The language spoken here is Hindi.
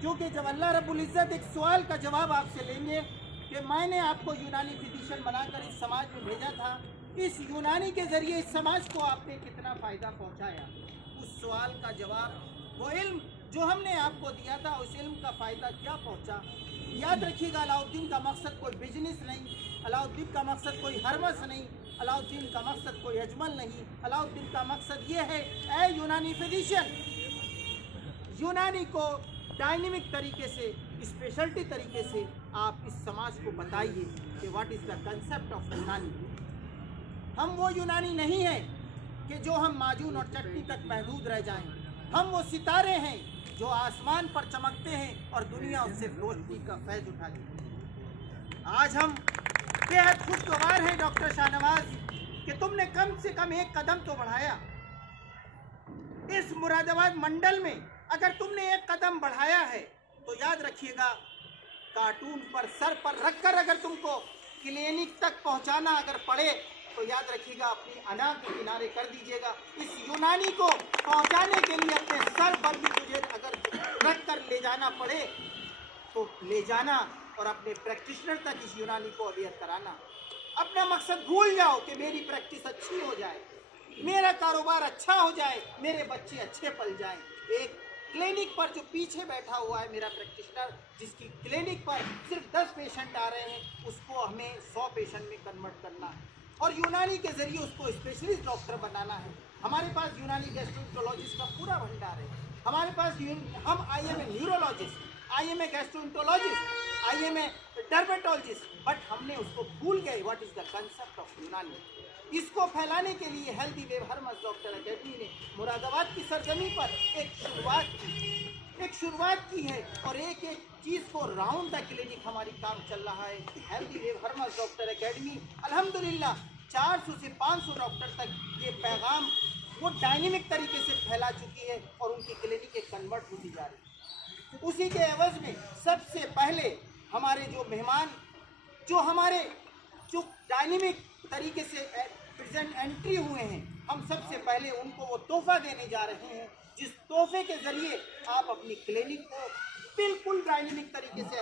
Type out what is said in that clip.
क्योंकि जब अल्लाह रब्बुल इज़्ज़त एक सवाल का जवाब आपसे लेंगे कि मैंने आपको यूनानी फिजिशियन बनाकर इस समाज में भेजा था, इस यूनानी के ज़रिए इस समाज को आपने कितना फ़ायदा पहुंचाया, उस सवाल का जवाब, वो इल्म जो हमने आपको दिया था, उस इल्म का फ़ायदा क्या पहुंचा। याद रखिएगा, अलाउद्दीन का मकसद कोई बिजनेस नहीं, अलाउद्दीन का मकसद कोई हरमस नहीं, अलाउद्दीन का मकसद कोई अजमल नहीं। अलाउद्दीन का मकसद ये है, ए यूनानी फिजिशियन, यूनानी को डायनेमिक तरीके से, स्पेशलिटी तरीके से आप इस समाज को बताइए कि what is the concept of यूनानी। हम वो यूनानी नहीं है कि जो हम माजून और चटनी तक महदूद रह जाएं। हम वो सितारे हैं जो आसमान पर चमकते हैं और दुनिया उससे रोशनी का फैज़ उठाती है। आज हम बेहद खुशगवार हैं डॉक्टर शाहनवाज कि तुमने कम से कम एक कदम तो बढ़ाया। इस मुरादाबाद मंडल में अगर तुमने एक कदम बढ़ाया है तो याद रखिएगा, कार्टून पर सर पर रखकर अगर तुमको क्लिनिक तक पहुंचाना अगर पड़े तो याद रखिएगा, अपनी अना के किनारे कर दीजिएगा। इस यूनानी को पहुंचाने के लिए अपने सर पर भी तुझे अगर रख कर ले जाना पड़े तो ले जाना और अपने प्रैक्टिशनर तक इस यूनानी को अवेयर कराना। अपना मकसद भूल जाओ कि मेरी प्रैक्टिस अच्छी हो जाए, मेरा कारोबार अच्छा हो जाए, मेरे बच्चे अच्छे पल जाएं। एक क्लिनिक पर जो पीछे बैठा हुआ है मेरा प्रैक्टिशनर, जिसकी क्लिनिक पर सिर्फ 10 पेशेंट आ रहे हैं, उसको हमें 100 पेशेंट में कन्वर्ट करना है और यूनानी के ज़रिए उसको स्पेशलिस्ट डॉक्टर बनाना है। हमारे पास यूनानी गैस्ट्रोएंटरोलॉजिस्ट का पूरा भंडार है। हमारे पास हम I am a neurologist, I am a gastroenterologist, I am a dermatologist, but हमने उसको भूल गए what is the concept of Unani. इसको फैलाने के लिए हेल्दी वेव हरमस डॉक्टर अकेडमी ने मुरादाबाद की सरजमी पर एक शुरुआत की है और एक एक चीज़ को राउंड द क्लिनिक हमारी काम चल रहा है। हेल्दी वेव हरमस डॉक्टर अकेडमी अल्हम्दुलिल्लाह 400 से 500 डॉक्टर तक ये पैगाम वो डायनेमिक तरीके से फैला चुकी है और उनकी क्लिनिकें कन्वर्ट होती जा रही है। उसी के एवज में सबसे पहले हमारे जो मेहमान जो डायनेमिक तरीके से प्रेजेंट एंट्री हुए हैं, हम सबसे पहले उनको वो तोहफा देने जा रहे हैं, जिस तोहफे के ज़रिए आप अपनी क्लिनिक को बिल्कुल डायनेमिक तरीके से